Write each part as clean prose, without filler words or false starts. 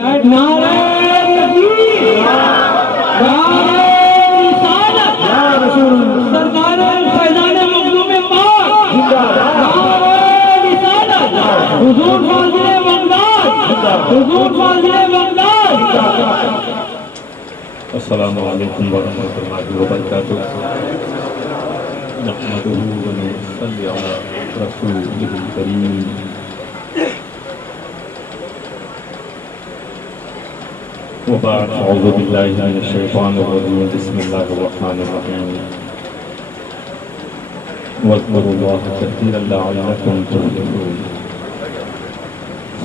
نعرہ تکبیر، نعرہ رسالت، سرکار فیضان مخدوم پاک، نعرہ رسالت، حضور فاضل بغداد، حضور فاضل بغداد۔ السلام علیکم ورحمۃ اللہ وبرکاتہ۔ نحمدہ ونصلی علی رسولہ الکریم۔ وبعد، اعوذ باللہ من الشیطان الرجیم، بسم اللہ الرحمن الرحیم۔ واذکروا اللہ کثیرا لعلکم تفلحون۔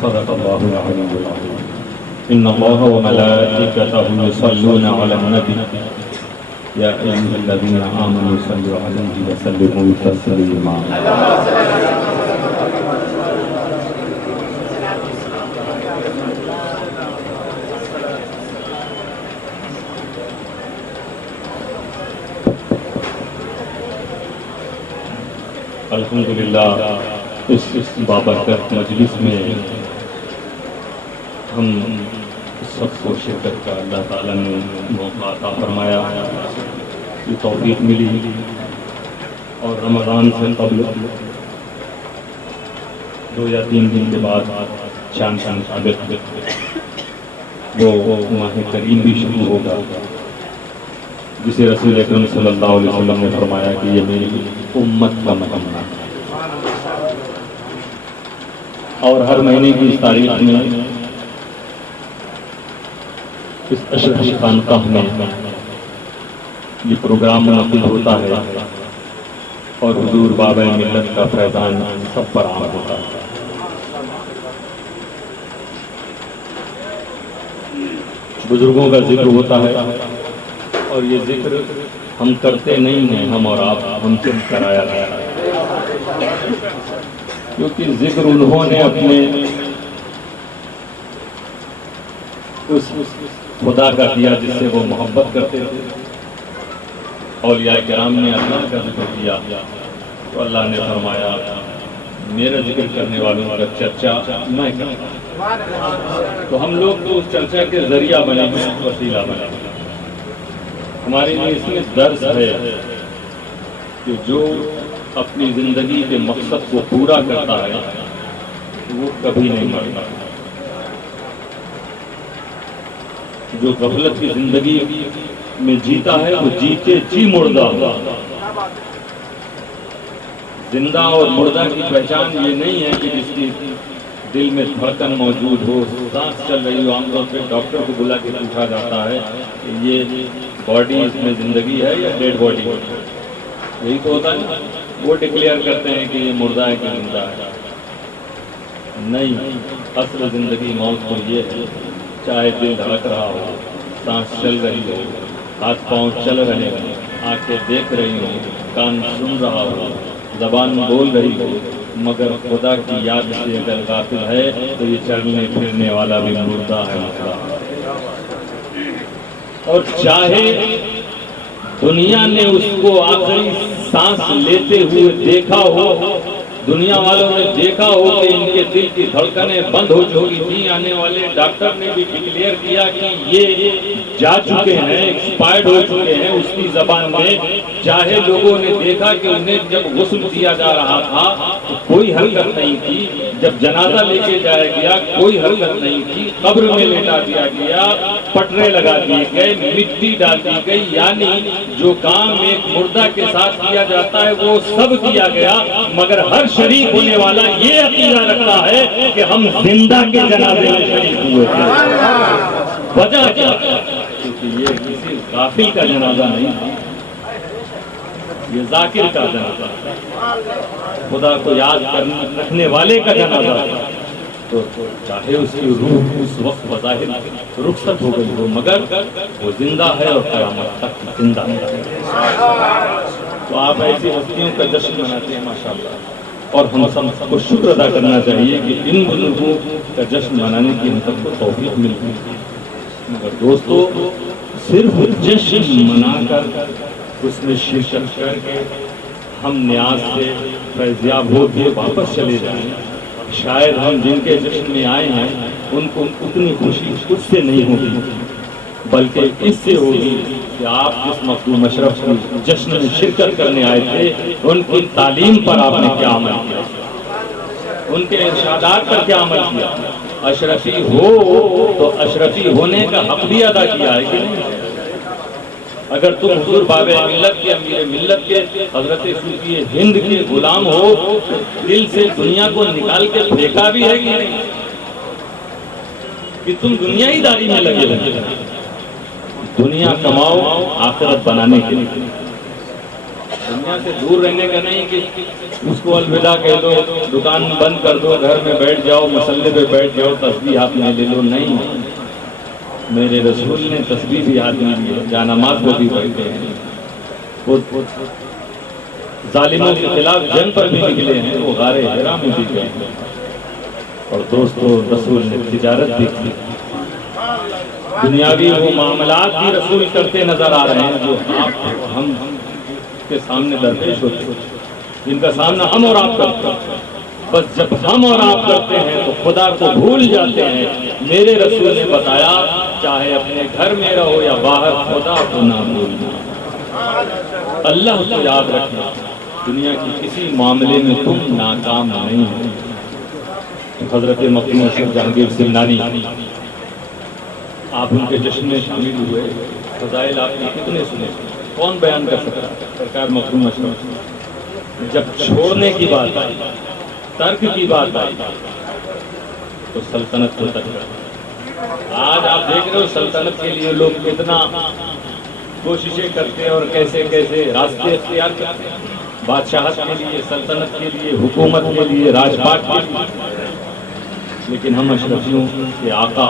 صدق اللہ العلی العظیم۔ ان اللہ وملائکتہ یصلون علی النبی یا ایھا الذین آمنوا صلوا علیہ وسلموا تسلیما۔ الحمدللہ اس بابرکت مجلس میں ہم سب کو شرکت کا اللہ تعالیٰ نے موقع عطا فرمایا، یہ توفیق ملی، اور رمضان سے قبل 2 یا 3 دن کے بعد چاند ثابت وہ ماہ کریم بھی شروع ہوگا، جسے رسول اکرم صلی اللہ علیہ وسلم نے فرمایا کہ یہ میری امت کا مہینہ ہے، اور ہر مہینے کی اس تاریخ میں اس اشرفی خانقاہ میں یہ پروگرام منعقد ہوتا ہے، اور حضور بابا ملت کا فیضان سب پر عام ہوتا ہے۔ بزرگوں کا ذکر ہوتا ہے، اور یہ ذکر ہم کرتے نہیں ہیں، ہم اور آپ ہم سے کرایا گیا ہے، کیونکہ ذکر انہوں نے اپنے اس خدا کا کیا جس سے وہ محبت کرتے تھے۔ اولیاء کرام نے اللہ کا ذکر کیا تو اللہ نے فرمایا میرا ذکر کرنے والوں کا چرچا میں کروں، تو ہم لوگ تو اس چرچا کے ذریعہ بنے ہیں، وسیلہ بنے ہیں۔ ہمارے لیے اس میں درس ہے کہ جو اپنی زندگی کے مقصد کو پورا کرتا ہے وہ کبھی نہیں مرتا، جو غفلت کی زندگی میں جیتا ہے وہ جیتے جی مردہ ہوگا۔ زندہ اور مردہ کی پہچان یہ نہیں ہے کہ جس کی دل میں دھڑکن موجود ہو، سانس چل رہی ہو۔ عام طور پہ ڈاکٹر کو بلا کے پوچھا جاتا ہے کہ یہ باڈی اس میں زندگی ہے یا ڈیڈ باڈی ہے، یہی تو ہوتا ہے، وہ ڈکلیئر کرتے ہیں کہ یہ مردہ ہے کہ زندہ ہے۔ نہیں، اصل زندگی موت کو یہ ہے، چاہے دل دھڑک رہا ہو، سانس چل رہی ہو، ہاتھ پاؤں چل رہے ہوں، آنکھیں دیکھ رہی ہوں، کان سن رہا ہو، زبان بول رہی ہو، مگر خدا کی یاد سے اگر غافل ہے تو یہ چلنے پھرنے والا بھی مردہ ہے، اور چاہے دنیا نے اس کو آخری سانس لیتے ہوئے دیکھا ہو، دنیا والوں نے دیکھا ہو کہ ان کے دل کی دھڑکنیں بند ہو چکی تھیں، آنے والے ڈاکٹر نے بھی ڈکلیئر کیا کہ یہ جا چکے ہیں، ایکسپائرڈ ہو چکے ہیں اس کی زبان میں، چاہے لوگوں نے دیکھا کہ انہیں جب غسل دیا جا رہا تھا تو کوئی حرکت نہیں تھی، جب جنازہ لے کے جایا گیا کوئی حرکت نہیں تھی، قبر میں لٹا دیا گیا، پٹرے لگا دیے گئے، مٹی ڈال دی گئی، یعنی جو کام ایک مردہ کے ساتھ کیا جاتا ہے وہ سب کیا گیا، مگر ہر شریک ہونے والا یہ عقیدہ رکھتا ہے کہ ہم زندہ کے جنازے میں شریک ہوئے تھے۔ وجہ کیا؟ کیونکہ یہ کسی غافل کا جنازہ نہیں تھا، یہ ذاکر کا جنازہ، خدا کو یاد رکھنے والے کا جنازہ تھا، تو چاہے اس کی روح اس وقت بظاہر رخصت ہو گئی ہو، مگر وہ زندہ ہے اور قیامت تک زندہ ہے۔ تو آپ ایسی ہستیوں کا جشن مناتے ہیں ماشاءاللہ، اور ہم سب کو شکر ادا کرنا چاہیے کہ ان بزرگوں کا جشن منانے کی ہم سب کو توفیق ملتی ہے۔ مگر دوستو، صرف جشن منا کر اس میں شرکت کر کے ہم نیاز سے فیضیاب ہو کے واپس چلے جائیں، شاید ہم جن کے جشن میں آئے ہیں ان کو اتنی خوشی اس سے نہیں ہوگی، بلکہ اس سے ہوگی کہ آپ جس مخدوم اشرف کی جشن میں شرکت کرنے آئے تھے، ان کی تعلیم پر آپ نے کیا عمل کیا، ان کے ارشادات پر کیا عمل کیا۔ اشرفی ہو تو اشرفی ہونے کا حق بھی ادا کیا ہے کہ نہیں؟ اگر تم حضور باب ملت کے، امیر ملت کے، حضرت صوفی ہند کے غلام ہو تو دل سے دنیا کو نکال کے پھینکا بھی ہے کہ نہیں؟ کہ تم دنیا ہی داری میں لگے رہے، دنیا کماؤ آخرت بنانے کے لیے، دنیا سے دور رہنے کا نہیں کہ اس کو الوداع کہہ دو، دکان بند کر دو، گھر میں بیٹھ جاؤ، مصلے پہ بیٹھ جاؤ، تسبیح ہاتھ میں لے لو، نہیں۔ میرے رسول نے تسبیح بھی ہاتھ میں لی ہے، جانماز کو بھی بیٹھے ہیں، ظالموں کے خلاف جنگ پر بھی نکلے ہیں، وہ غار حرا میں بھی گئے ہیں۔ اور دوستو، رسول نے تجارت بھی کی، دنیاوی وہ معاملات بھی رسول کرتے نظر آ رہے ہیں جو آپ ہم کے سامنے درپیش ہوتے ہیں، جن کا سامنا ہم اور آپ کرتے ہیں۔ بس جب ہم اور آپ کرتے ہیں تو خدا کو بھول جاتے ہیں۔ میرے رسول نے بتایا، چاہے اپنے گھر میں رہو یا باہر، خدا کو نہ بھولنا، اللہ کو یاد رکھنا، دنیا کی کسی معاملے میں تم ناکام نہیں ہو۔ حضرت مخدوم اشرف جہانگیر سمنانی، آپ ان کے جشن میں شامل ہوئے، فضائل آپ نے کتنے سنے، کون بیان کر سکتا ہے؟ سرکار مخدوم اشرف جب چھوڑنے کی بات آئی، ترک کی بات آئی، تو سلطنت کو ترک کر۔ آج آپ دیکھ رہے ہو سلطنت کے لیے لوگ کتنا کوششیں کرتے ہیں اور کیسے کیسے راستے اختیار کرتے ہیں، بادشاہت کے لیے، سلطنت کے لیے، حکومت کے لیے، راج پاٹ کے لیے۔ لیکن ہم اشرفیوں کے آقا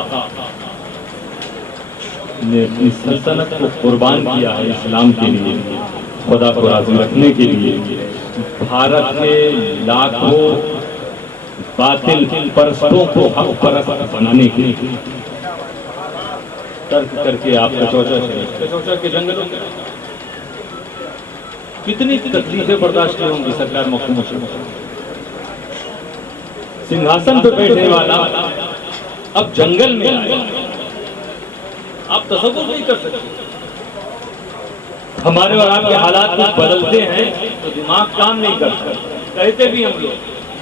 نے اپنی سلطنت کو قربان کیا ہے اسلام کے لیے، خدا کو راضی رکھنے کے لیے، بھارت کے لاکھوں باطل پرستوں کو حق پرست بنانے کے لیے ترک کر کے آپ کچوچا کے جنگلوں میں کتنی تکلیفیں برداشت ہوں گی سرکار مخدوم اشرف۔ سنگھاسن پہ بیٹھنے والا اب جنگل میں آئے، آپ تصور نہیں کر سکتے۔ ہمارے اور آپ کے حالات کچھ بدلتے ہیں تو دماغ کام نہیں کرتا، کہتے بھی ہم لوگ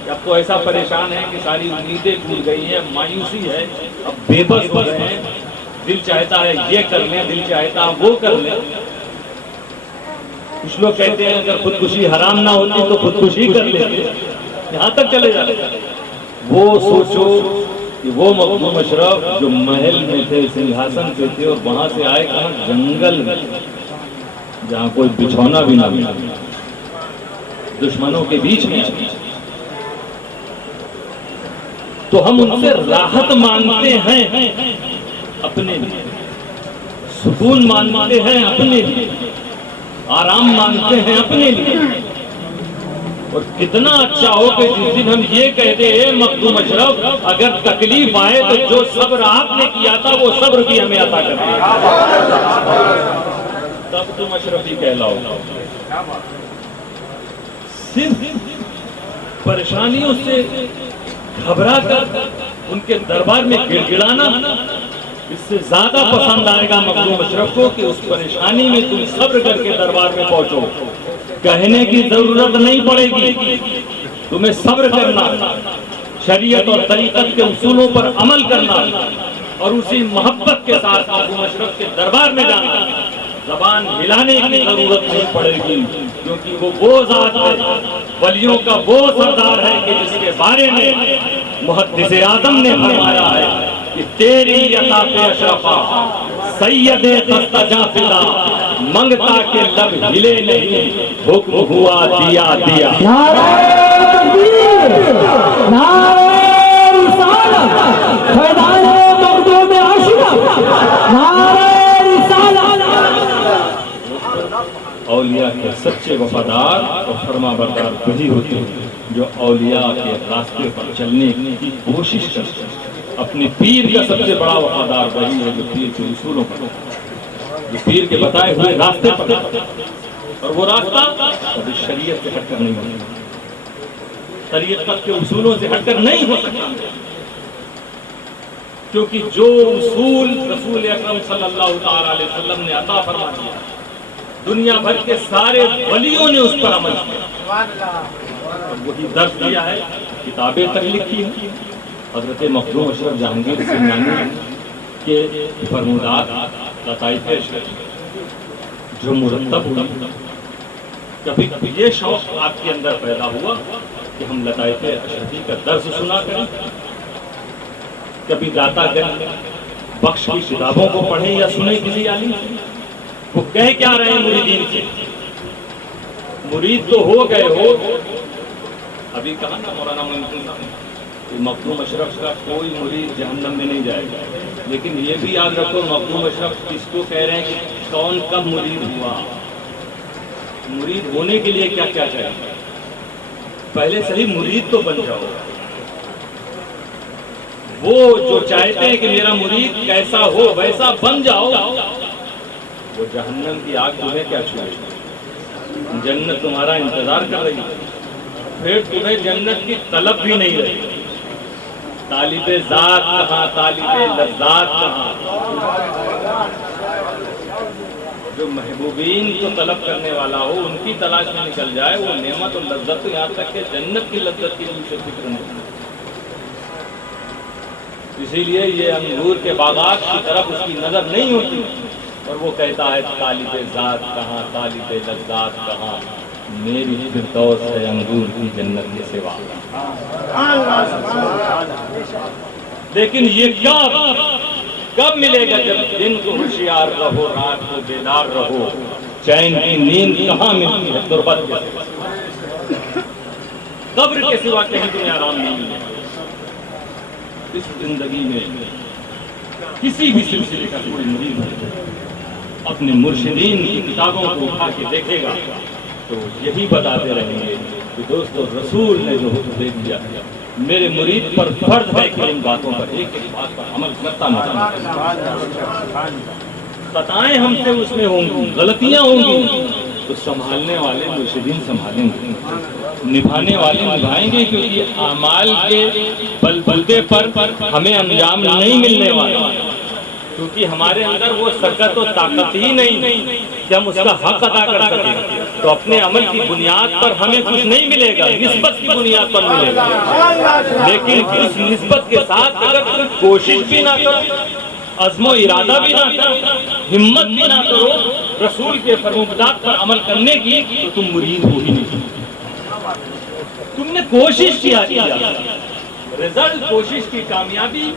کہ اب تو ایسا پریشان ہے کہ ساری امیدیں ٹوٹ گئی ہیں، مایوسی ہے، اب بے بس ہو گئے ہیں، دل چاہتا ہے یہ کر لیں، دل چاہتا ہے وہ کر لیں۔ کچھ لوگ کہتے ہیں اگر خودکشی حرام نہ ہوتی تو خودکشی کر لیتے، یہاں تک چلے جاتے۔ وہ سوچو کہ وہ مخدوم اشرف جو محل میں تھے، سنگھاسن پہ تھے، اور وہاں سے آئے کہاں؟ جنگل میں، جہاں کوئی بچھونا بھی نہ ملا، دشمنوں کے بیچ میں۔ تو ہم ان سے راحت مانگتے ہیں اپنے لیے، سکون مانگتے ہیں اپنے لیے، آرام مانگتے ہیں اپنے لیے۔ اور کتنا اچھا ہو کہ جس دن ہم یہ کہتے ہیں مخدوم اشرف اگر تکلیف آئے تو جو صبر آپ نے کیا تھا وہ صبر بھی ہمیں عطا کر دیں، تب تم اشرفی کہلاؤ۔ صرف پریشانیوں سے گھبرا کر ان کے دربار میں گڑ گڑانا، اس سے زیادہ پسند آئے گا مخدوم اشرف کو کہ اس پریشانی میں تم صبر کر کے دربار میں پہنچو، کہنے کی ضرورت نہیں پڑے گی، تمہیں صبر کرنا، شریعت اور طریقت کے اصولوں پر عمل کرنا، اور اسی محبت کے ساتھ مخدوم اشرف کے دربار میں جانا، زبان ہلانے کی ضرورت نہیں پڑے گی، کیونکہ وہ ذات ہے، ولیوں کا وہ سردار ہے کہ جس کے بارے میں محدث اعظم نے فرمایا ہے کہ تیری عطا پہ اشرفا سید خستہ جاں فدا، منگتا کے لب ہلے نہیں، حکم ہوا دیا دیا۔ نعرہ تکبیر، نعرہ رسالت، فیضان مخدوم اشرف، نعرہ رسالت۔ اولیاء کے سچے وفادار اور فرما بردار وہی ہوتے ہیں جو اولیاء کے راستے پر چلنے کی کوشش کرتے ہیں۔ اپنے پیر کا سب سے بڑا وفادار وہی ہے جو پیر کے اصولوں پر، جو پیر کے بتائے ہوئے راستے پر، اور وہ راستہ کبھی شریعت سے ہٹ کر نہیں ہوتا، طریقت کے اصولوں سے ہٹ کر نہیں ہو سکتا۔ کیونکہ جو اصول رسول اکرم صلی اللہ تعالی علیہ وسلم نے عطا فرما دیا دنیا بھر کے سارے ولیوں نے اس پر عمل کیا، وہی درس دیا ہے، کتابیں تک لکھی ہیں۔ حضرت مخدوم اشرف جہانگیر سمنانی کے فرمودات لطائف اشرف جو مرتب ہوئی، کبھی یہ شوق آپ کے اندر پیدا ہوا کہ ہم لطائف اشرفی کا درس سنا کریں، کبھی داتا گنج بخش کی کتابوں کو پڑھیں یا سنیں کسی عالم سے؟ وہ کہہ کیا رہے ہیں مریدین سے؟ مرید تو ہو گئے ہو، ابھی کہا نا مولانا محمد صاحب، مخدوم اشرف کا کوئی مرید جہنم میں نہیں جائے گا، لیکن یہ بھی یاد رکھو مخدوم اشرف کس کو کہہ رہے ہیں کہ کون کب مرید ہوا، مرید ہونے کے لیے کیا کیا چاہیے، پہلے صحیح مرید تو بن جاؤ۔ وہ جو چاہتے ہیں کہ میرا مرید کیسا ہو ویسا بن جاؤ، وہ جہنم کی آگ تمہیں کیا چھوڑے، جنت تمہارا انتظار کر رہی ہے، پھر تمہیں جنت کی طلب بھی نہیں رہی۔ طالب ذات کہاں، طالب لذات کہاں؟ جو محبوبین کو طلب کرنے والا ہو ان کی تلاش میں نکل جائے، وہ نعمت اور لذت، یہاں تک کہ جنت کی لذت کی بھی فکر نہیں۔ اسی لیے یہ انگور کے باغات کی طرف اس کی نظر نہیں ہوتی، اور وہ کہتا ہے طالب ذات کہاں، طالب لذات کہاں، میری فردوس ہے انگور کی جنت کے سوا۔ لیکن یہ کب ملے گا؟ جب دن کو ہوشیار رہو، رات کو بیدار رہو، چین کی نیند کہاں ملتی ہے؟ تربت کے سوا، قبر کے سوا کہیں تمہیں آرام نہیں ملے گا۔ اس زندگی میں کسی بھی سلسلے کا کوئی مرید اپنے مرشدین کی کتابوں کو اٹھا کے دیکھے گا تو یہی بتاتے رہیں گے کہ دوستو رسول نے جو حکم دے دیا میرے مرید پر فرض ہے کہ ان باتوں پر ایک ایک بات پر عمل کرتا نہ، خطائیں ہم سے اس میں ہوں گی، غلطیاں ہوں گی، تو سنبھالنے والے مرشدین سنبھالیں گے، نبھانے والے نبھائیں گے، کیونکہ اعمال کے بلبلتے پر ہمیں انجام نہیں ملنے والا، کیونکہ ہمارے اندر وہ سکت و طاقت ہی نہیں کہ ہم اس کا حق ادا کر سکیں۔ تو اپنے عمل کی بنیاد پر ہمیں کچھ نہیں ملے گا، نسبت کی بنیاد پر ملے گا، لیکن اس نسبت کے ساتھ اگر تم کوشش بھی نہ کرو، عزم و ارادہ بھی نہ کرو، ہمت بھی نہ کرو رسول کے فرمودات پر عمل کرنے کی، تو تم مرید ہو ہی نہیں۔ تم نے کوشش کیا، رزلٹ کوشش کی کامیابی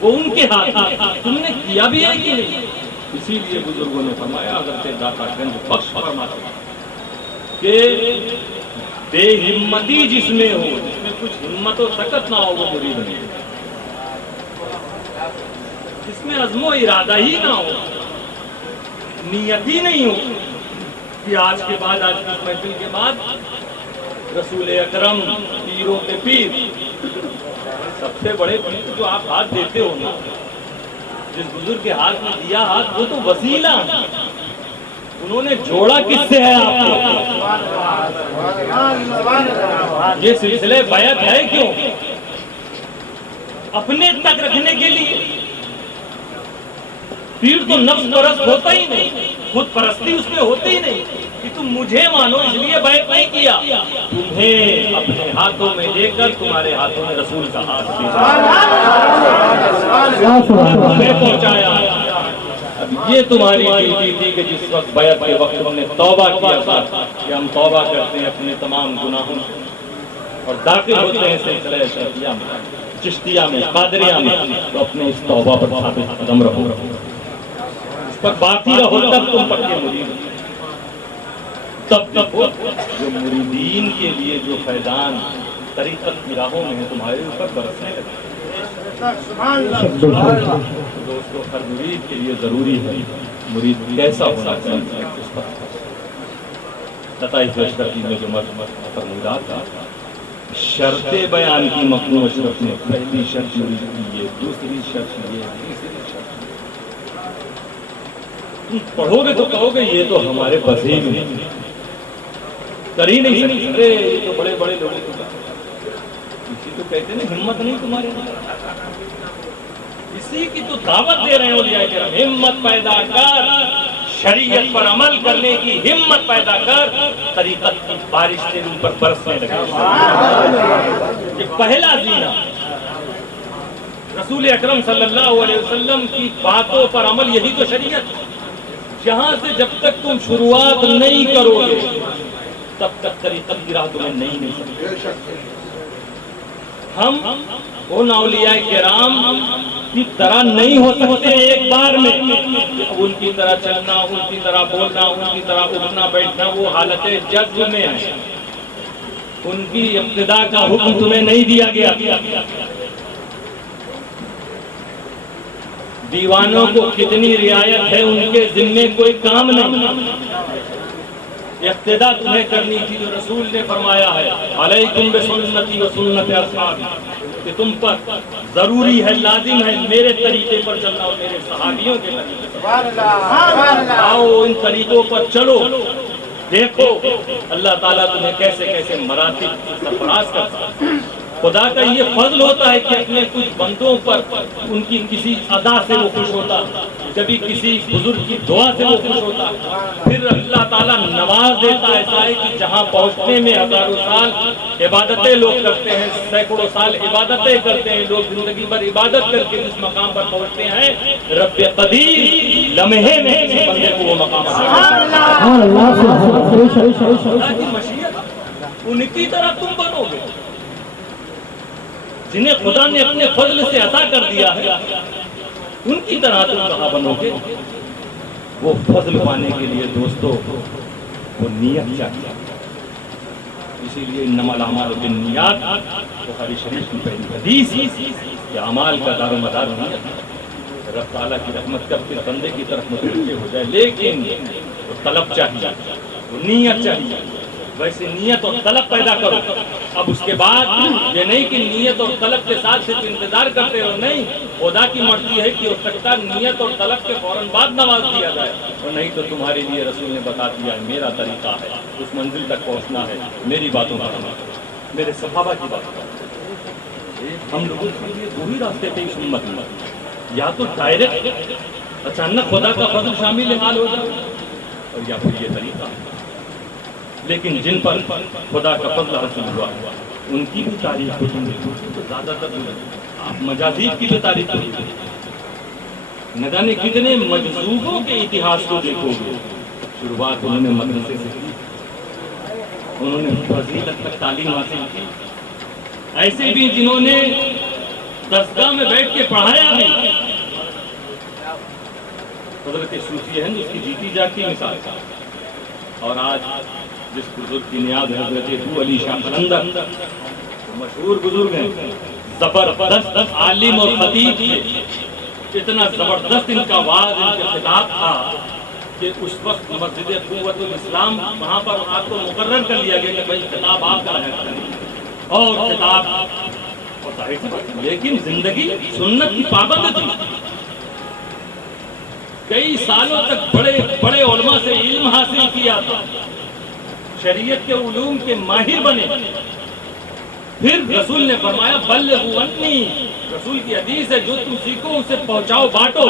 وہ ان کے ہاتھ، تم نے کیا بھی ہے کہ نہیں؟ اسی لیے بزرگوں نے فرمایا، حضرت داتا گنج بخش فرماتے ہیں کہ بے ہمتی جس میں ہو، جس میں کچھ ہمت و طاقت نہ ہو، وہ مرید نہیں، جس میں عزم و ارادہ ہی نہ ہو، نیت ہی نہیں ہو کہ آج کے بعد، آج کی محفل کے بعد رسول اکرم پیروں کے پیر، سب سے بڑے پیر جو آپ ہاتھ دیتے ہو نا، جس بزرگ کے ہاتھ میں دیا ہاتھ، وہ تو وسیلہ، انہوں نے جوڑا کس سے ہے آپ کو؟ یہ سلسلے بیعت ہے کیوں؟ اپنے تک رکھنے کے لیے۔ پیر تو نفس پرست ہوتا ہی نہیں، خود پرستی اس میں ہوتی ہی نہیں کہ تم مجھے مانو اس لیے بیعت نہیں کیا، تمہیں اپنے ہاتھوں میں لے کر تمہارے ہاتھوں میں رسول کا ہاتھ تمہیں پہنچایا۔ اب یہ تمہاری ڈیوٹی تھی کہ جس وقت بیعت کے وقت ہم نے توبہ کیا تھا کہ ہم توبہ کرتے ہیں اپنے تمام گناہوں سے اور داخل ہوتے ہیں سلسلہ شرعیہ میں، چشتیہ میں، قادریہ میں، تو اپنے اس توبہ پر ثابت قدم رہو، اس پر باقی رہو، تب تم پکے مرید ہو۔ تب تک جو مریدین کے لیے جو فیضان طریقت کی راہوں میں تمہارے اوپر برسنے لگے۔ دوستو ہر مرید کے لیے ضروری ہے مرید کیسا ہونا چاہیے، اس پر لطائف اشرفی میں جو فرمودات کا شرط بیان کی مخدوم اشرف نے، پہلی شرط مرید کی یہ، دوسری شرط یہ، تیسری شرط۔ تم پڑھو گے تو کہو گے یہ تو ہمارے بس ہی نہیں، کر ہی نہیں سکتے، یہ تو بڑے بڑے لوگوں کی بات، اسی تو کہتے ہیں ہمت نہیں تمہارے، اس اسی کی تو دعوت دے رہے ہیں اولیاء کرام، ہمت پیدا کر، شریعت پر عمل کرنے کی ہمت پیدا کر، طریقت کی بارش تیرے اوپر برسنے لگے۔ یہ پہلا زینہ، رسول اکرم صلی اللہ علیہ وسلم کی باتوں پر عمل، یہی تو شریعت۔ جہاں سے جب تک تم شروعات نہیں کرو گے تب تک طریقت کی راہ تمہیں نہیں مل سکتی۔ ہم ان اولیاء کرام کی طرح نہیں ہو سکتے ایک بار میں، ان کی طرح چلنا، ان کی طرح بولنا، ان کی طرح اٹھنا بیٹھنا، وہ حالت جذب میں ہے۔ ان کی ابتدا کا حکم تمہیں نہیں دیا گیا۔ دیوانوں کو کتنی رعایت ہے، ان کے ذمے کوئی کام نہیں۔ ابتدا تمہیں کرنی تھی جو رسول نے فرمایا ہے، علیکم بسنتی و سنت اصحابی، کہ تم پر ضروری ہے، لازم ہے میرے طریقے پر چلنا اور میرے صحابیوں کے طریقے پر۔ آؤ ان طریقوں پر چلو، دیکھو اللہ تعالیٰ تمہیں کیسے کیسے مراتب کی سرفراز کرتا ہے۔ خدا کا یہ فضل ہوتا ہے کہ اپنے کچھ بندوں پر ان کی کسی ادا سے وہ خوش ہوتا ہے، کبھی کسی بزرگ کی دعا سے وہ خوش ہوتا ہے، پھر اللہ تعالیٰ نواز دیتا ایسا ہے کہ جہاں پہنچنے میں ہزاروں سال عبادتیں لوگ کرتے ہیں، سینکڑوں سال عبادتیں کرتے ہیں لوگ، زندگی بھر عبادت کر کے اس مقام پر پہنچتے ہیں، رب قدیر لمحے میں کسی بندے کو وہ مقام ان کی طرح تم بنو گے جنہیں خدا نے اپنے فضل سے عطا کر دیا ہے، ان کی طرح تم کہاں بنو گے؟ وہ فضل پانے کے لیے دوستو وہ نیت چاہیے۔ اسی لیے انما الاعمال بالنیات، بخاری شریف کی پہلی حدیث، کہ اعمال کا دار و مدار نیت۔ رب تعالیٰ کی رحمت کب پھر بندے کی طرف متوجہ ہو جائے، لیکن وہ طلب چاہیے، وہ نیت چاہیے۔ ویسے نیت اور طلب پیدا کرو۔ اب اس کے بعد یہ نہیں کہ نیت اور طلب کے ساتھ صرف انتظار کرتے ہو، نہیں، خدا کی مرضی ہے کہ ہو سکتا نیت اور طلب کے فوراً بعد نواز دیا جائے، اور نہیں تو تمہارے لیے رسول نے بتا دیا ہے میرا طریقہ ہے، اس منزل تک پہنچنا ہے، میری باتوں پر عمل کرو، میرے صحابہ کی بات کرو۔ ہم لوگوں کے لیے دو ہی راستے تھے اس امت میں، یا تو ڈائریکٹ اچانک خدا کا فضل شامل حال ہو جائے، اور یا پھر یہ طریقہ۔ لیکن جن پر خدا کا فضل حاصل ہوا ان کی بھی تعریف کو تم دیکھو تو زیادہ تر آپ مجازیب کی بھی تعریف کرو، نہ جانے کتنے مجذوبوں کے اتہاس کو دیکھو گے۔ شروعات انہوں نے مدرسے سے کی، انہوں نے فضیلت تک تعلیم حاصل کی، ایسے بھی جنہوں نے درسگاہ میں بیٹھ کے پڑھایا بھی۔ حضرت صوفی ہند اس کی جیتی جاتی مثال، اور آج جس بزرگ کی نیاز حضرت ابو علی شاہ قلندر، مشہور بزرگ ہیں، زبردست عالم اور خطیب تھے، اتنا زبردست ان کا واعظ، ان کا خطاب تھا کہ اس وقت مسجد قوت الاسلام وہاں پر آپ کو مقرر کر لیا گیا کہ بھائی خطاب آپ کا رہا کریں، اور خطاب، لیکن زندگی سنت کی پابند تھی۔ کئی سالوں تک بڑے بڑے علماء سے علم حاصل کیا تھا، شریعت کے علوم کے ماہر بنے۔ پھر رسول نے فرمایا بلغوا عنی، رسول کی حدیث ہے جو تم سیکھو اسے پہنچاؤ، بانٹو۔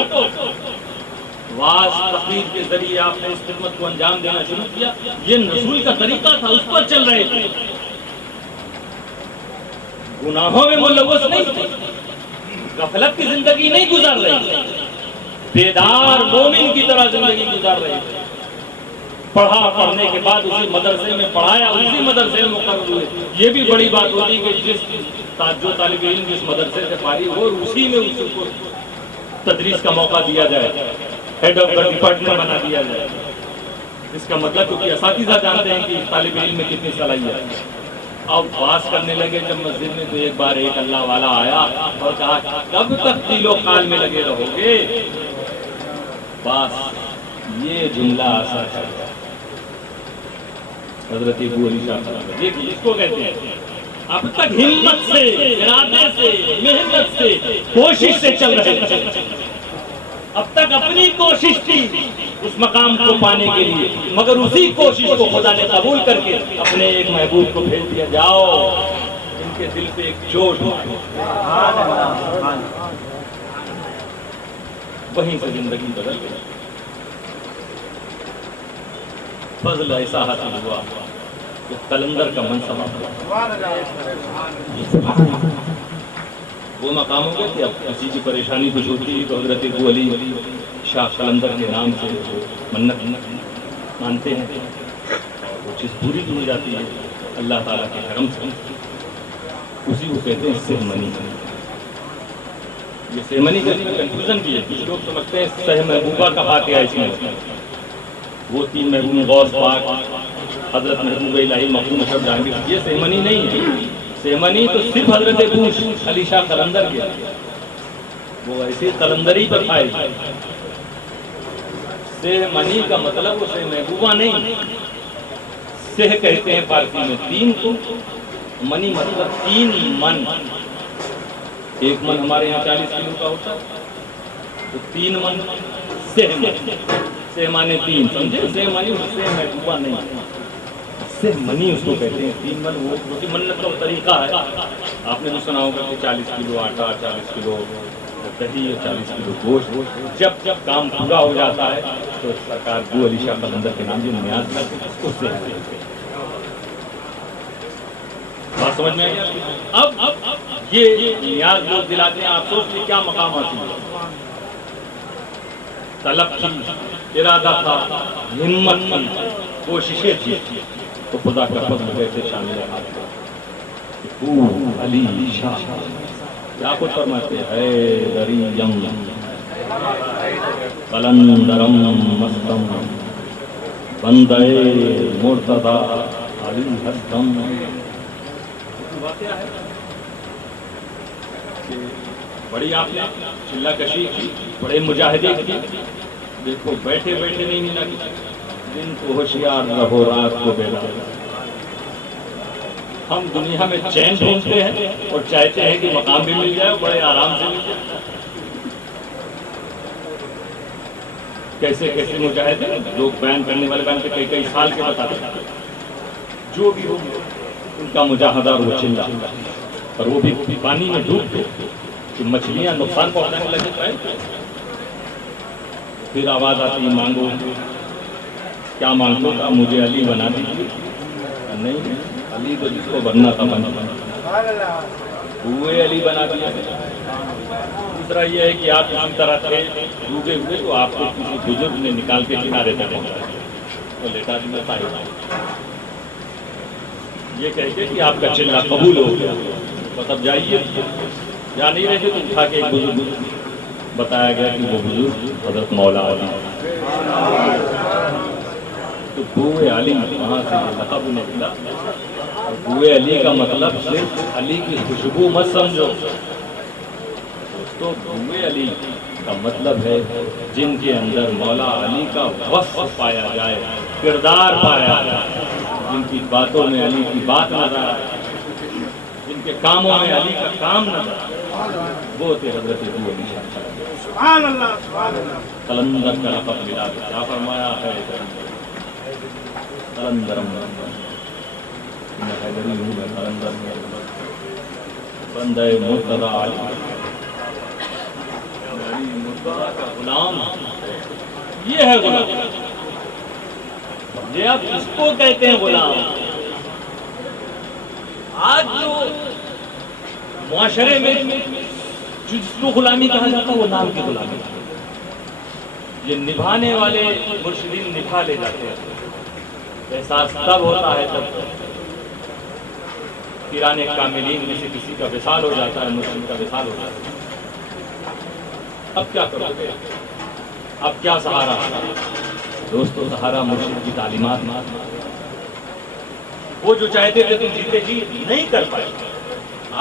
واعظ تقریر کے ذریعے آپ نے اس خدمت کو انجام دینا شروع کیا، یہ رسول کا طریقہ تھا، اس پر چل رہے تھے، گناہوں میں ملوث نہیں تھے، غفلت کی زندگی نہیں گزار رہے تھے، بیدار مومن کی طرح زندگی گزار رہے تھے۔ پڑھا، پڑھنے کے بعد اسی مدرسے میں پڑھایا، اسی مدرسے میں مقرر ہوئے۔ یہ بھی بڑی بات ہوتی ہے کہ جو طالب علم جس مدرسے سے فارغ ہو اسی میں اس کو تدریس کا موقع دیا جائے، ہیڈ آف دا ڈپارٹمنٹ بنا دیا جائے۔ اس کا مطلب کیونکہ اساتذہ جانتے ہیں کہ طالب علم میں کتنی صلاحیت ہے۔ اب باز کرنے لگے جب مسجد میں، تو ایک بار ایک اللہ والا آیا اور کہا کب تک قیل و قال میں لگے رہو گے؟ بس یہ جملہ اثر ہے۔ حضرت ابو علی شاہ قلندر، دیکھیے اس کو کہتے ہیں اب تک ہمت سے، ارادے سے، محنت سے، کوشش سے چل رہے تھے، اب تک اپنی کوشش تھی اس مقام کو پانے کے لیے، مگر اسی کوشش کو خدا نے قبول کر کے اپنے ایک محبوب کو بھیج دیا، جاؤ ان کے دل پہ ایک جوش وہیں سے زندگی بدل گئی. فضل ایسا حاصل ہوا کہ قلندر کا منصب ہوا. وہ مقام ہو گیا کہ اب کسی کی پریشانی کچھ ہوتی ہے تو حضرت ابو علی شاہ قلندر کے نام سے منت مانتے ہیں اور وہ چیز پوری ہو جاتی ہے اللہ تعالیٰ کے کرم سے. اسی کو کہتے ہیں سہمنی. یہ سہمنی کا کنفیوژن بھی ہے. کچھ لوگ سمجھتے ہیں سہ محبوبہ کا فاتحہ اس میں وہ 3 محبوب غوث پاک حضرت محبوب الہی مخدوم اشرف جہانگیر. یہ سہمنی نہیں ہے. سہمنی تو صرف حضرت ابو علی شاہ قلندر کے وہ ایسی قلندری پر پائے. سہمنی کا مطلب وہ سہ محبوبہ نہیں. سہ کہتے ہیں فارسی میں 3 کو, منی مطلب 3 من. 1 من ہمارے یہاں 40 کلو کا ہوتا ہے تو 3 من سہ. سہ مانے 3, سمجھے. سہ مانی سہ محبوبہ نہیں, سہ منی اس کو کہتے ہیں. 3 من وہ منت کا طریقہ ہے. آپ نے تو سنا ہوگا کہ 40 کلو آٹا, 40 کلو دہی اور 40 کلو گوشت. جب کام پورا ہو جاتا ہے تو سرکار ابو علی شاہ قلندر کے نام جو نیاز کرتے ہیں اس سے بات سمجھ میں آ گیا. اب یہ نیاز لوگ دلاتے ہیں. آپ سوچ لیں کیا مقام حاصل ہوا. طلب کی, ارادہ تھا, ہمت کی, کوششیں تھی تو خدا کا فضل کیسے شامل ہے. ابو علی شاہ کیا کچھ فرماتے ہیں. دریم قلندرم مستم بندے مرتضی علی حسن. بڑی آپ نے چلہ کشی کی, بڑے مجاہدے کی. دیکھو بیٹھے بیٹھے نہیں ملا, دن کو ہوشیار رہو رات کو بیدار. ہم دنیا میں چین ڈھونڈتے ہیں اور چاہتے ہیں کہ مقام بھی مل جائے, بڑے آرام سے مل جائے. کیسے کیسے مجاہدے لوگ بیان کرنے والے بیان کے کئی سال کے بتاتے ہیں. جو بھی ہو ان کا مجاہدہ اور وہ چلا, اور وہ بھی پانی میں ڈوب کے کہ مچھلیاں نقصان پہنچانے لگے پائے. پھر آواز آتی مانگو, کیا مانگو گا, مجھے علی بنا دیجیے. نہیں, علی تو جس کو بننا تھا بنا, ہوئے علی بنا دیا. دوسرا یہ ہے کہ آپ اسی طرح تھے ڈوبے ہوئے تو آپ کو کسی بزرگ نے نکال کے کنارے تک پہنچایا تو لیٹا دیا تھا. یہ کہہ کے کہ آپ کا چلہ قبول ہو گیا, بس اب جائیے. جا نہیں رہے تھے تو اٹھا کے ایک بزرگ بتایا گیا کہ وہ بزرگ حضرت مولا علی. تو بوئے علی وہاں سے لقب نکلا. بوئے علی کا مطلب صرف علی کی خوشبو مت سمجھو دوستو. بوئے علی کا مطلب ہے جن کے اندر مولا علی کا وصف پایا جائے, کردار پایا جائے, جن کی باتوں میں علی کی بات نظر آئے, جن کے کاموں میں علی کا کام نظر آئے, وہ تھے حضرت ابو علی شاہ. سبحان اللہ, سبحان اللہ. قلندر کا لقب ملا, کیا فرمایا ہے قلندرم حیدری ہوں میں, قلندر بندے مرتضی علی مرتضی کا غلام. یہ ہے غلام, یہ اب اس کو کہتے ہیں غلام. آج جو معاشرے میں جس کو غلامی کہا جاتا ہے وہ نام کی غلامی. یہ نبھانے والے مرشدین نبھا لے جاتے ہیں. احساس تب ہوتا ہے جب پیران کاملین میں سے کسی کا وصال ہو جاتا ہے, مرشد کا وصال ہو جاتا ہے. اب کیا کرو گے, اب کیا سہارا دوستو. سہارا مرشد کی تعلیمات. وہ جو چاہتے تھے تم جیتے جی نہیں کر پائے.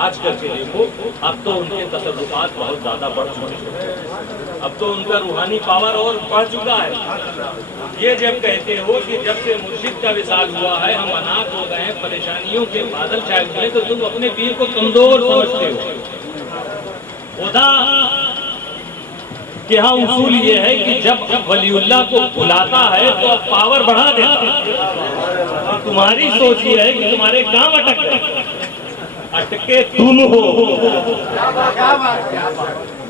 آج کل کے دیکھو اب تو ان کے تصرفات بہت زیادہ بڑھ چکے ہیں. اب تو ان کا روحانی پاور اور بڑھ چکا ہے. یہ جب کہتے ہو کہ جب سے مرشد کا وصال ہوا ہے ہم اناق ہو گئے ہیں, پریشانیوں کے بادل چھائے ہوئے ہیں, تو تم اپنے پیر کو کمزور سمجھتے ہو. خدا کہ ہاں اصول یہ ہے کہ جب ولی اللہ کو بلاتا ہے تو پاور بڑھا دیتا ہے. تمہاری سوچ یہ ہے کہ تمہارے کام اٹکے تم ہو.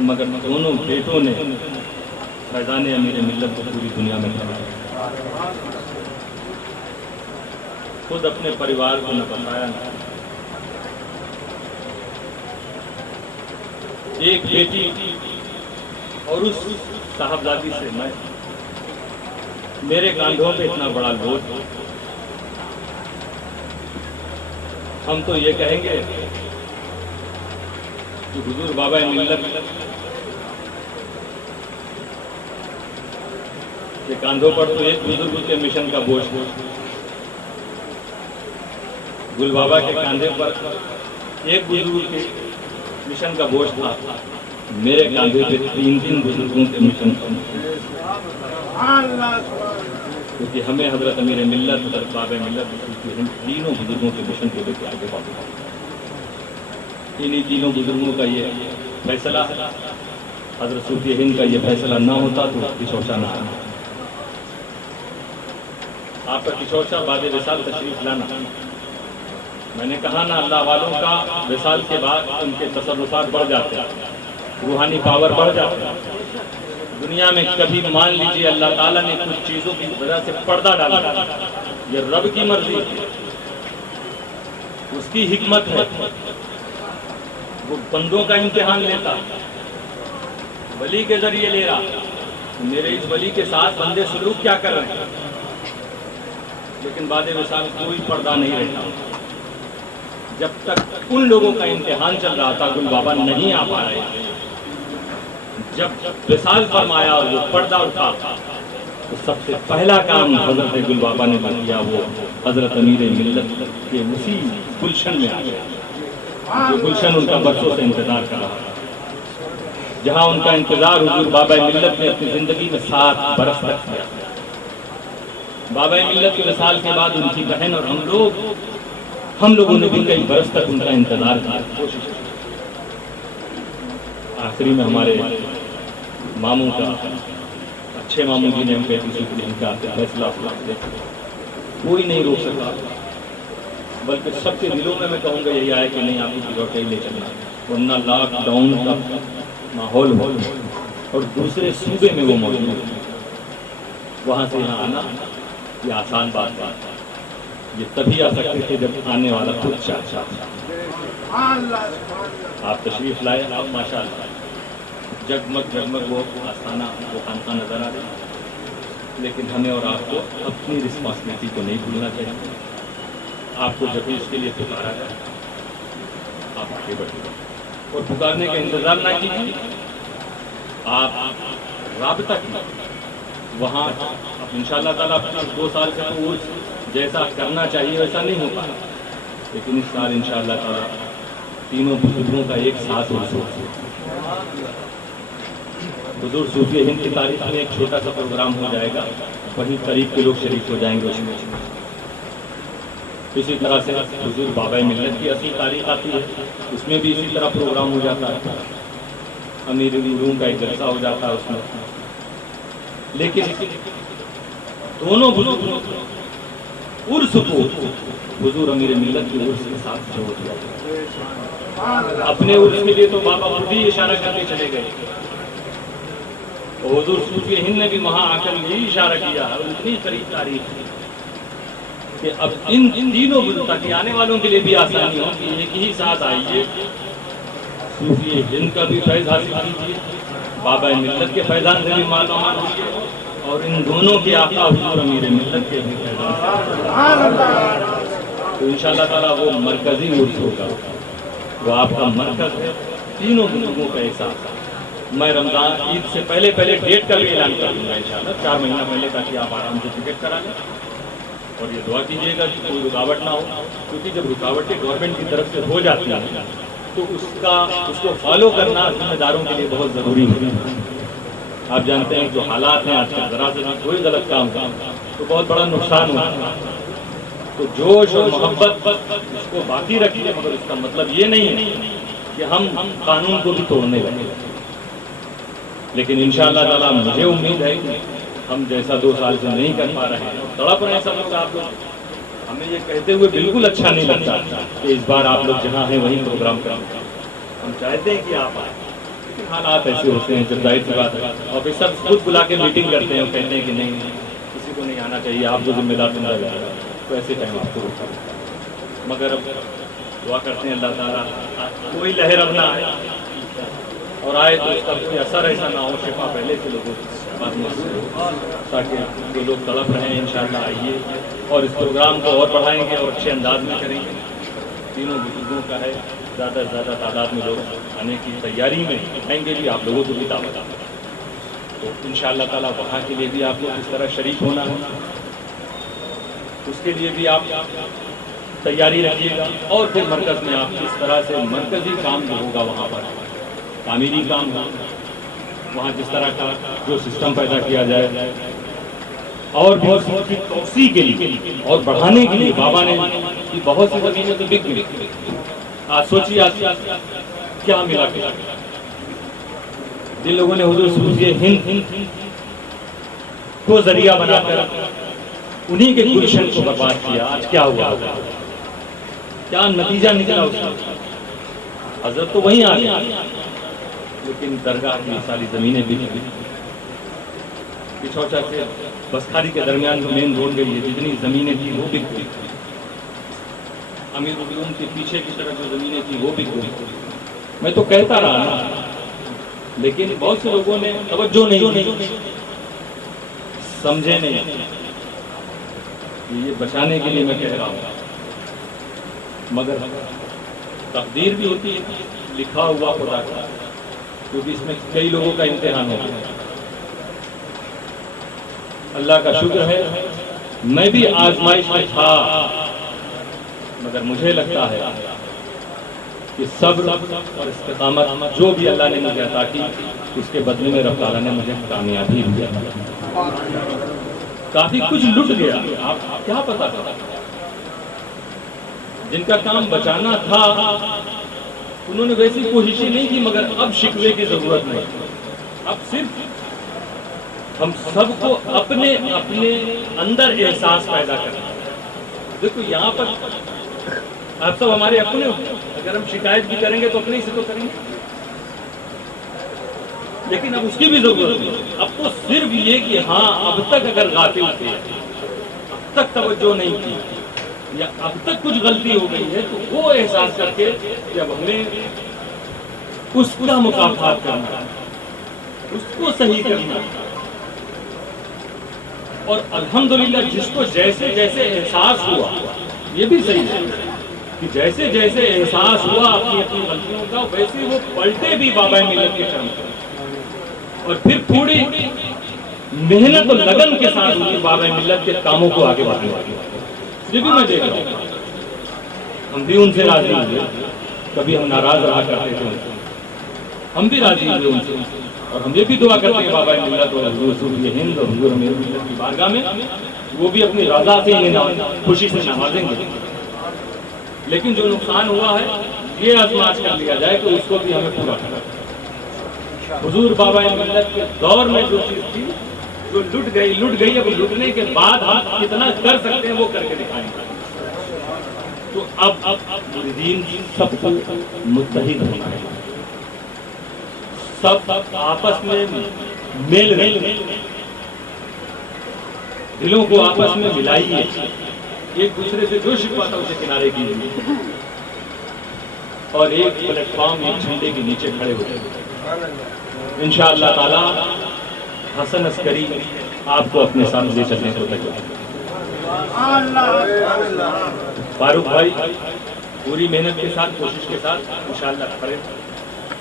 مگر دونوں بیٹوں نے فیضان امیر ملت کو پوری دنیا میں پھیلایا، خود اپنے پریوار کو نہ بتایا نہ ایک بیٹی اور اس صاحبزادی سے میرے کاندھوں پہ اتنا بڑا لوڈ، ہم تو یہ کہیں گے کہ حضور بابا ملت کے کاندھوں پر تو ایک بزرگ کے مشن کا بوجھ، گل بابا کے کاندھے پر ایک بزرگ کے مشن کا بوجھ تھا، میرے کاندھے پہ 3 بزرگوں کے مشن کیونکہ ہمیں حضرت امیر ملت، حضرت بابا ملت، ہم تینوں بزرگوں کے مشن کو لے کے آگے بڑھتے ہیں۔ انہی تینوں بزرگوں کا یہ فیصلہ ہے، حضرت صوفی ہند کا یہ فیصلہ نہ ہوتا تو کشوشا نہ آنا، آپ کا کشوشا بعد وصال تشریف لانا۔ میں نے کہا نا، اللہ والوں کا وصال کے بعد ان کے تصرفات بڑھ جاتے ہیں، روحانی پاور بڑھ جاتا ہے۔ دنیا میں کبھی مان لیجئے اللہ تعالیٰ نے کچھ چیزوں کی وجہ سے پردہ ڈالا، یہ رب کی مرضی ہے، اس کی حکمت ہے، وہ بندوں کا امتحان لیتا، ولی کے ذریعے لے رہا، میرے اس ولی کے ساتھ بندے سلوک کیا کر رہے ہیں، لیکن بعد وصال کوئی پردہ نہیں رہتا۔ جب تک ان لوگوں کا امتحان چل رہا تھا، گل بابا نہیں آ پا رہے تھے، جب وصال فرمایا اور وہ پردہ اٹھا تو سب سے پہلا کام حضرت گل بابا نے کیا، وہ حضرت امیر ملت کے اسی گلشن میں آ گیا، جو گلشن ان کا برسوں سے انتظار کر رہا تھا، جہاں ان کا انتظار حضور بابا ملت نے اپنی زندگی میں 7 برس تک کیا۔ بابا ملت کے وصال کے بعد ان کی بہن اور ہم لوگوں نے بھی کئی برس تک ان کا انتظار کیا، کوشش کی۔ آخری میں ہمارے ماموں کا، اچھے ماموں جی نے ہم کہتے ہیں ان کا فیصلہ کوئی نہیں روک سکا، بلکہ سب کے دلوں میں کہوں گا یہی آیا کہ نہیں، آپ کی روٹی لے چلنا، ورنہ لاک ڈاؤن کا ماحول ہو اور دوسرے صوبے میں وہ موجود ہے، وہاں سے یہاں آنا یہ آسان بات ہے، یہ تبھی آ سکتے تھے جب آنے والا خود چاہتا تھا۔ آپ تشریف لائے، آپ ماشاءاللہ جگمگ وہ آستانہ، وہ خانقاہ نظر آ رہی، لیکن ہمیں اور آپ کو اپنی رسپانسبلٹی کو نہیں بھولنا چاہیے۔ آپ کو جب بھی اس کے لیے پکارا جائے آپ آگے بڑھیں اور پکارنے کا انتظار نہ کیجیے، آپ رابطہ کیجیے وہاں۔ اب انشاءاللہ تعالیٰ 2 سال سے تو جیسا کرنا چاہیے ویسا نہیں ہو پایا، لیکن اس سال انشاءاللہ تعالیٰ تینوں بزرگوں کا ایک ساتھ حضور صوفی ہند کی تاریخ میں ایک چھوٹا سا پروگرام ہو جائے گا، وہیں قریب کے لوگ شریک ہو جائیں گے اس میں۔ اسی طرح سے حضور بابا ملت کی اصلی تاریخ آتی ہے، اس میں بھی اسی طرح پروگرام ہو جاتا ہے، امیر علوم کا ایک جلسہ ہو جاتا ہے اس میں، لیکن دونوں بزرگوں عرس کو حضور امیر ملت کی عرس کے ساتھ جوڑ دیا۔ اپنے عرس کے لیے تو بابا خود ہی اشارہ کر کے چلے گئے، حضور صوفی ہند نے بھی وہاں آ کر یہی اشارہ کیا ہے، اتنی قریب تاریخ کہ اب ان تینوں بزرگوں تاکہ آنے والوں کے لیے بھی آسانی ہو کہ ایک ہی ساتھ آئیے، صوفی ہند کا بھی فیض حاصل کیجیے، بابا ملت کے فیضان سے بھی معلومات ہوگی، اور ان دونوں کے آقا حضور امیر ملت کے بھی فیضان سے، تو انشاءاللہ تعالیٰ وہ مرکزی عرس ہوگا، وہ آپ کا مرکز ہے، تینوں بزرگوں کا ایک ساتھ۔ میں رمضان عید سے پہلے ڈیٹ کا بھی اعلان کر دوں گا انشاءاللہ 4 مہینہ پہلے، تاکہ آپ آرام سے ٹکٹ کرا لیں، اور یہ دعا کیجیے گا کہ کوئی رکاوٹ نہ ہو، کیونکہ جب رکاوٹیں گورنمنٹ کی طرف سے ہو جاتی ہیں تو اس کو فالو کرنا ذمہ داروں کے لیے بہت ضروری ہے۔ آپ جانتے ہیں جو حالات ہیں آج کل، ذرا سے کوئی غلط کام کرنا تو بہت بڑا نقصان ہوتا ہے، تو جوش اور محبت اس کو باقی رکھیے، مگر اس کا مطلب یہ نہیں ہے کہ ہم قانون کو بھی توڑنے لگے، لیکن انشاءاللہ تعالیٰ مجھے امید ہے کہ ہم جیسا 2 سال سے نہیں کر پا رہے ہیں، تڑپ رہے ہیں سب لوگ، آپ لوگ ہمیں یہ کہتے ہوئے بالکل اچھا نہیں لگتا کہ اس بار آپ لوگ جہاں ہیں وہیں پروگرام کریں، ہم چاہتے ہیں کہ آپ آئیں، حالات ایسے ہوتے ہیں جب ظاہر سی بات ہے آفیسر خود بلا کے میٹنگ کرتے ہیں اور کہتے ہیں کہ نہیں کسی کو نہیں آنا چاہیے، آپ کو ذمہ دار بنا جائے گا، تو ایسے ٹائم آپ کو روکا مگر اب دعا کرتے ہیں اللہ تعالیٰ کوئی لہر اب نہ آئے اور آئے تو اس کا کوئی اثر ایسا نہ ہو، شفا پہلے سے لوگوں تاکہ جو لوگ تڑپ رہے ہیں انشاءاللہ آئیے اور اس پروگرام کو اور بڑھائیں گے اور اچھے انداز میں کریں گے۔ تینوں بزرگوں کا ہے، زیادہ سے زیادہ تعداد میں لوگ آنے کی تیاری میں آئیں گے بھی، آپ لوگوں کو بھی دعوت آتا تو انشاءاللہ تعالیٰ وہاں کے لیے بھی آپ کو اس طرح شریک ہونا ہے، اس کے لیے بھی آپ تیاری رکھیے گا، اور پھر مرکز میں آپ اس طرح سے مرکزی کام جو ہوگا وہاں پر تعمیری کام ہو، وہاں جس طرح کا جو سسٹم پیدا کیا جائے اور بھی اس کی توسیع کے لیے اور بڑھانے کے لیے بابا نے بہت سی زمینیں تو بک گئی۔ آج سوچیے آج کیا ملا کیا، جن لوگوں نے حضور صوفی ہند کو ذریعہ بنا کر انہی کے گلشن کو برباد کیا، آج کیا ہوا، کیا نتیجہ نکلا اس کا؟ حضرت تو وہیں آ گیا لیکن درگاہ کی ساری زمینیں بک گئی۔ پچھوچا سے بسکھاری کے درمیان جو مین روڈ گئی ہے جتنی زمینیں تھی وہ بک گئی، امیر العلوم کے پیچھے کی طرف جو زمینیں تھی وہ بک گئی۔ میں تو کہتا رہا نا لیکن بہت سے لوگوں نے توجہ نہیں سمجھے نہیں، یہ بچانے کے لیے میں کہہ رہا ہوں، مگر تقدیر بھی ہوتی ہے لکھا ہوا خدا کا، کیونکہ اس میں کئی لوگوں کا امتحان ہوتا ہے۔ اللہ کا شکر ہے میں بھی آزمائش میں تھا، مگر مجھے لگتا ہے کہ صبر اور استقامت جو بھی اللہ نے مجھے عطا کی اس کے بدلے میں رب تعالیٰ نے مجھے کامیابی دی۔ کافی کچھ لٹ گیا، آپ کیا پتا تھا، جن کا کام بچانا تھا انہوں نے ویسی کوششیں نہیں کی، مگر اب شکوے کی ضرورت نہیں، اب صرف ہم سب کو اپنے اپنے اندر احساس پیدا کرنا۔ دیکھو یہاں پر آپ سب ہمارے اپنے، اگر ہم شکایت بھی کریں گے تو اپنے ہی سے تو کریں گے، لیکن اب اس کی بھی ضرورت نہیں، اب تو صرف یہ کہ ہاں اب تک اگر غافل تھے، اب تک توجہ نہیں کی یا اب تک کچھ غلطی ہو گئی ہے تو وہ احساس کر کے کہ اب ہمیں اس کا مکافات کرنا، اس کو صحیح کرنا، اور الحمدللہ جس کو جیسے جیسے احساس ہوا یہ بھی صحیح ہے کہ جیسے جیسے احساس ہوا اپنی اپنی غلطیوں کا ویسے وہ پلٹے بھی بابا ملت کے کرم اور پھر پوری محنت اور لگن کے ساتھ ان کی بابا ملت کے کاموں کو آگے بڑھنے والی، یہ بھی میں دیکھ رہا ہوں۔ ہم بھی ان سے راضی ہوئے، کبھی ہم ناراض رہا کرتے تھے، ہم بھی راضی ہوئے ان سے، اور ہم یہ بھی دعا کرتے ہیں بابا ملت اور حضور صوفی ہند اور حضور امیر ملت کی بارگاہ میں وہ بھی اپنی رضا سے انہیں خوشی سے نوازیں گے، لیکن جو نقصان ہوا ہے یہ آزمائش کر لیا جائے کہ اس کو بھی ہمیں پورا کرنا۔ حضور بابا ملت کے دور میں جو چیز تھی جو لٹ گئی، اب لٹنے کے بعد ہم کتنا کر سکتے ہیں وہ کر کے دکھائیں گے۔ تو اب مریدین سب کو متحد ہونا ہے، سب آپس میں میل رہے، دلوں کو آپس میں ملائیے، ایک دوسرے سے جو شکوا تھا اسے کنارے کیجیے اور ایک پلیٹ فارم ایک جھنڈے کے نیچے کھڑے ہوئے۔ انشاءاللہ تعالی حسن عسکری آپ کو اپنے ساتھ لے چلنے کو تیار۔ فاروق بھائی پوری محنت کے ساتھ کوشش کے ساتھ انشاءاللہ کھڑے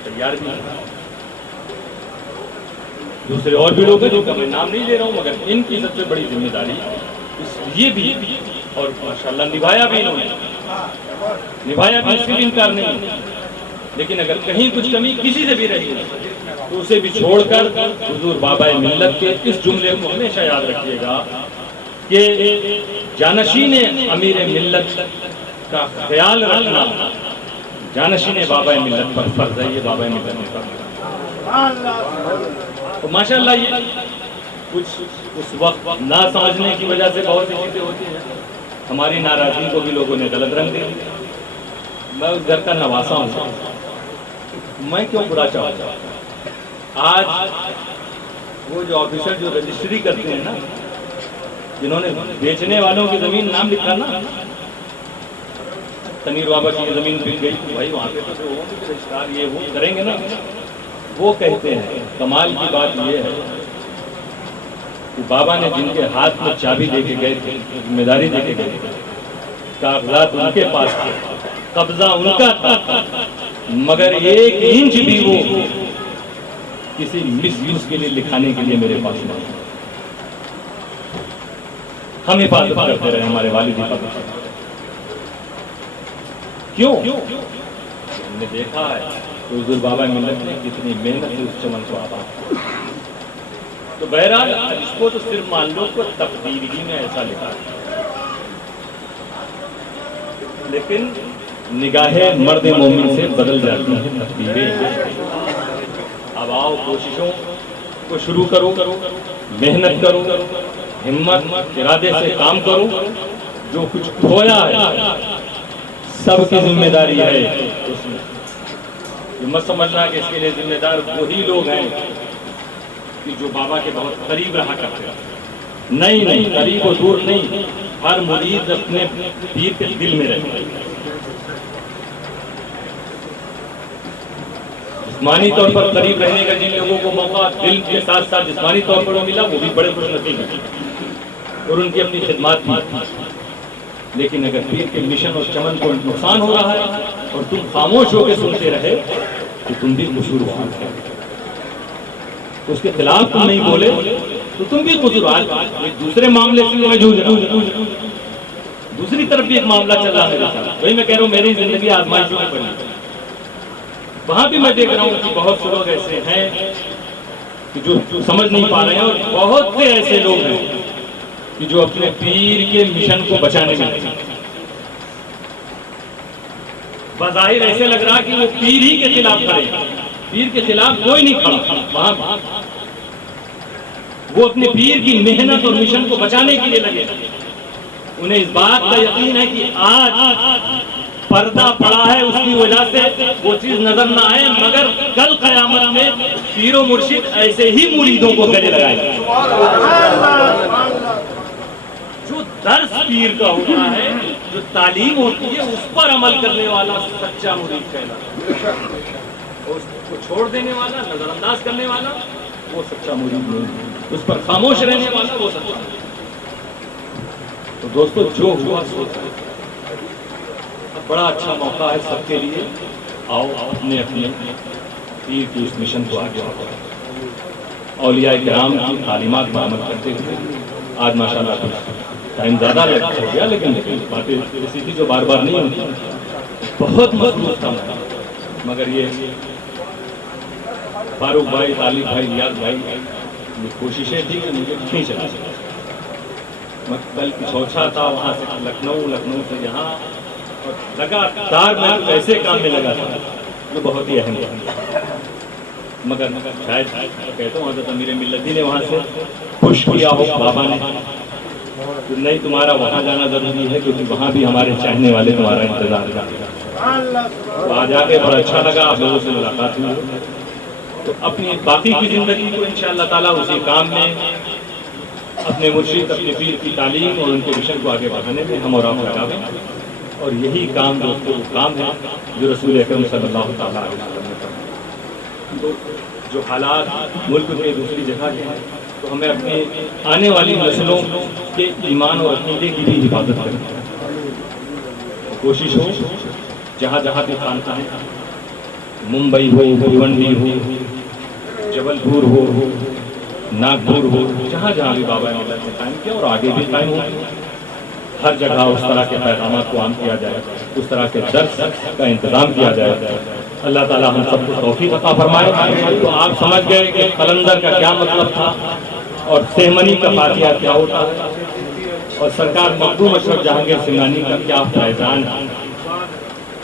تیار بھی ہیں، دوسرے اور بھی لوگ ہیں جو کا میں نام نہیں لے رہا ہوں، مگر ان کی سب سے بڑی ذمہ داری اس لیے بھی اور ماشاءاللہ نبھایا بھی انہوں نے، نبھایا بھی، اس سے بھی انکار نہیں، لیکن اگر کہیں کچھ کمی کسی سے بھی رہی ہے تو اسے بھی چھوڑ کر حضور بابا ملت کے اس جملے کو ہمیشہ یاد رکھیے گا کہ جانشین امیر ملت کا خیال رکھنا جانشین بابا ملت پر فرض ہے، یہ بابا ملت نے فرض تو ماشاءاللہ یہ کچھ اس وقت نہ سمجھنے کی وجہ سے بہت سی چیزیں ہوتی ہیں، ہماری ناراضی کو بھی لوگوں نے غلط رنگ دیا۔ میں اس گھر کا نواسا ہوں، میں کیوں برا چاہتا ہوں؟ آج وہ جو آفیسر جو رجسٹری کرتے ہیں نا، جنہوں نے بیچنے والوں کی زمین نام لکھا نا، تنیر بابا کی زمین بک گئی تو بھائی وہاں پہ تو وہ رجسٹرار یہ وہ کریں گے نا، وہ کہتے ہیں کمال کی بات یہ ہے کہ بابا نے جن کے ہاتھ میں چابی دے کے گئے تھے، ذمہ داری دے کے گئے تھے، کاغذات ان کے پاس تھے، قبضہ ان کا تھا، مگر ایک انچ بھی وہ کسی مس یوز کے لیے لکھانے کے لیے میرے پاس نہیں۔ ہم حفاظت کرتے رہے، ہمارے والد حفاظت کرتے رہے۔ کیوں؟ ہم نے دیکھا ہے کہ حضور بابا ملت نے کتنی محنت سے اس چمن کو آباد۔ تو بہرحال اس کو تو صرف مان لو کو تقدیر ہی میں ایسا لکھا ہے، لیکن نگاہ مرد مومن سے بدل جاتی ہیں تقدیریں۔ اب آؤ کوششوں کو شروع کرو، محنت کرو، ہمت ارادے سے کام کرو، جو کچھ کھویا ہے سب کی ذمہ داری ہے اس میں۔ یہ مت سمجھنا کہ اس کے لیے ذمہ دار وہی لوگ ہیں کہ جو بابا کے بہت قریب رہا کرتے ہیں۔ نہیں، قریب و دور نہیں، ہر مرید اپنے پیر کے دل میں رہتا ہے۔ جسمانی طور پر قریب رہنے کا جن لوگوں کو موقع دل کے ساتھ ساتھ جسمانی طور پر ملا وہ بھی بڑے خوش نصیب ہیں اور ان کی اپنی خدمات بھی۔ لیکن اگر پیر کے مشن اور چمن کو نقصان ہو رہا ہے اور تم خاموش ہو کے سنتے رہے تو تم بھی قصوروار ہو، اس کے خلاف تم نہیں بولے تو تم بھی قصوروار۔ ایک دوسرے معاملے سے میں جھوج رہا ہوں، دوسری طرف بھی ایک معاملہ چل رہا ہے میرے ساتھ۔ وہی میں کہہ رہا ہوں میری زندگی آزمائشوں میں پڑی، وہاں بھی میں دیکھ رہا ہوں کہ بہت سے لوگ ایسے ہیں کہ جو سمجھ نہیں پا رہے ہیں، اور بہت سے ایسے لوگ ہیں کہ جو اپنے پیر کے مشن کو بچانے میں بظاہر ایسے لگ رہا کہ وہ پیر ہی کے خلاف کھڑے، پیر کے خلاف کوئی نہیں کھڑا، وہاں وہ اپنے پیر کی محنت اور مشن کو بچانے کے لیے لگے۔ انہیں اس بات کا یقین ہے کہ آج پردہ پڑا ہے، اس کی وجہ سے وہ چیز نظر نہ آئے، مگر کل قیامت میں پیر و مرشد ایسے ہی مریدوں کو گلے لگائیں گے۔ جو درس پیر کا ہوتا ہے، جو تعلیم ہوتی ہے، اس پر عمل کرنے والا سچا مرید کہلاتا ہے، اور اس کو چھوڑ دینے والا، نظر انداز کرنے والا وہ سچا مرید نہیں، اس پر خاموش رہنے والا وہ سچا مرید۔ تو دوستو جو ہوا سو بڑا اچھا موقع ہے سب کے لیے، آؤ اپنے اپنے پیر کی اس مشن کو آگے بڑھاؤ۔ اولیاء کرام کی تعلیمات پر عمل کرتے ہوئے آج ماشاءاللہ ٹائم زیادہ ہو گیا، لیکن باتیں ایسی تھی جو بار بار نہیں ہوتی، بہت مضبوط تھا، مگر یہ فاروق بھائی، طالب بھائی، ریاض بھائی یہ کوششیں تھی کہ مجھے کھینچ چلا، میں کل سوچا تھا وہاں سے لکھنؤ سے یہاں، اور لگاتار میں ایسے کام میں لگا تھا جو بہت ہی اہم ہے، مگر شاید کہتا ہوں حضرت امیر ملت جی نے وہاں سے خوش کیا ہو بابا نے، نہیں تمہارا وہاں جانا ضروری ہے کیونکہ وہاں بھی ہمارے چاہنے والے تمہارا انتظار کرتے ہیں۔ وہاں جا کے بڑا اچھا لگا، آپ لوگوں سے ملاقات ہوئی، تو اپنی باقی کی زندگی کو انشاءاللہ تعالیٰ اسی کام میں اپنے مرشد، اپنے پیر کی تعلیم اور ان کے مشن کو آگے بڑھانے میں ہم اور آپ لگاویں، اور یہی کام دوستوں وہ کام ہے جو رسول اکرم صلی اللہ تعالیٰ علیہ وسلم نے فرمایا۔ تو جو حالات ملک کے دوسری جگہ کے ہیں تو ہمیں اپنے آنے والی نسلوں کے ایمان اور عقیدے کی بھی حفاظت کرنی ہے۔ کوشش ہو جہاں جہاں بھی خانقاہ ہیں، ممبئی ہو، بھیونڈی ہو، جبل پور ہو، ناگپور ہو، جہاں جہاں بھی بابا ملت نے قائم کیا اور آگے بھی قائم ہو، ہر جگہ اس طرح کے پیغامات کو عام کیا جائے، اس طرح کے درس کا انتظام کیا جائے۔ اللہ تعالیٰ ہم سب کو توفیق عطا فرمائے۔ تو آپ سمجھ گئے کہ قلندر کا کیا مطلب تھا اور سہمنی کا فاتحہ کیا ہوتا ہے، اور سرکار مخدوم اشرف جہانگیر سنگھانی کا کیا فیضان ہے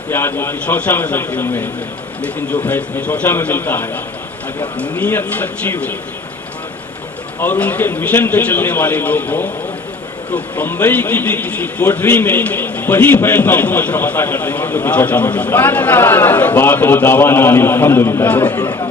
کہ آج وہ پچھوچا میں بیٹھے ہوئے ہیں، لیکن جو فیض پچھوچا میں ملتا ہے اگر نیت سچی ہو اور ان کے مشن پہ چلنے والے لوگ ہوں تو بمبئی کی بھی کسی کوٹری میں وہی فیض مخدوم اشرف عطا کر دیں گے جو پچھوچا میں ملتا ہے۔ وآخر دعوانا الحمدللہ۔